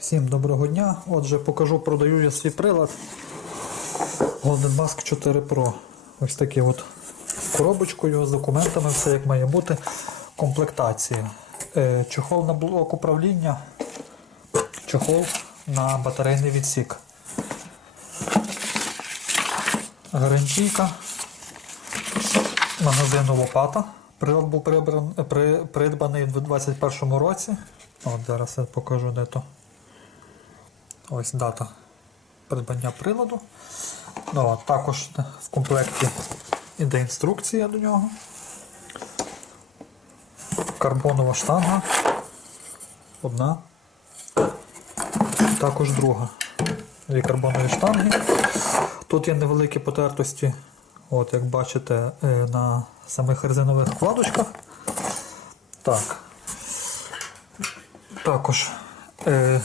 Всім доброго дня. Отже, покажу, продаю я свій прилад Golden Mask 4 Pro. Ось такий от коробочкою з документами, все як має бути. Комплектація. Е, Чохол на блок управління, чохол на батарейний відсік. Гарантійка. Магазину Лопата. Прилад був придбаний в 2021 році. От зараз я покажу де то. Ось дата придбання приладу. Ну, от, також в комплекті іде інструкція до нього. Карбонова штанга. Одна. Також друга. Дві карбонові штанги. Тут є невеликі потертості, от як бачите, е, на самих резинових вкладочках. Так. Також е,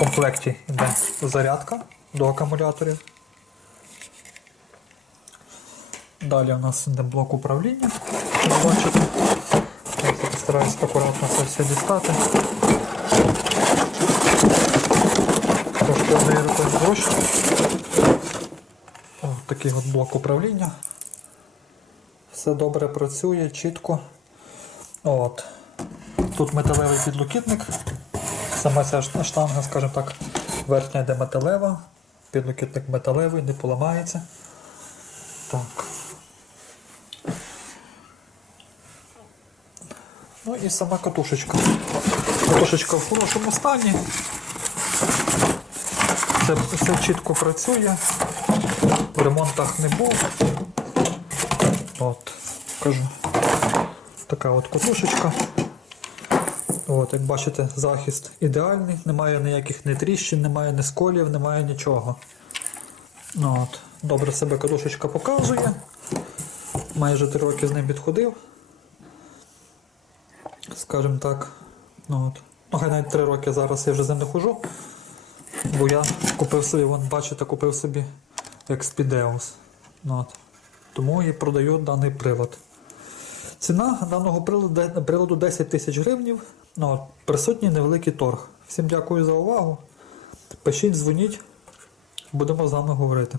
комплекті йде зарядка до акумуляторів. Далі у нас йде блок управління. Бачите, я постараюсь акуратно це все дістати. Трошки однією рукою зручно. Ось такий от блок управління. Все добре працює, чітко. От. Тут металевий підлокітник. Сама ця штанга, скажімо так, верхня йде металева, підлокітник металевий, не поламається. Так. Ну і сама катушечка. Катушечка в хорошому стані. Все, все чітко працює. В ремонтах не був. От, кажу. Така от катушечка. От, як бачите, захист ідеальний, немає ніяких ні тріщин, немає ні сколів, немає нічого. От. Добре себе кадушечка показує. Майже три роки з ним відходив. Скажімо так. Ну, от. ну хай навіть три роки зараз я вже з не хожу. Бо я купив собі, вон, бачите, купив собі Expedeus. Ну, от. Тому і продаю даний прилад. Ціна даного приладу, приладу 10 тисяч гривнів. Ну, от, присутній невеликий торг. Всім дякую за увагу. Пишіть, дзвоніть, будемо з вами говорити.